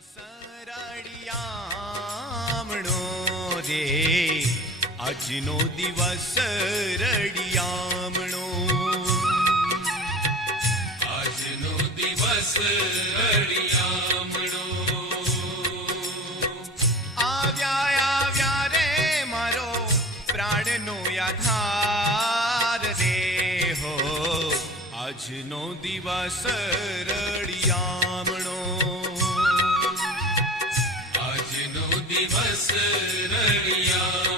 રડિયામણો રે આજનો દિવસ રડિયામણો, આજનો દિવસ રડિયામણો. આવ્યા રે મારો પ્રાણનો આધાર રે હો, આજનો દિવસ રડિયામણો, આજનો દિવસ રડિયામણો.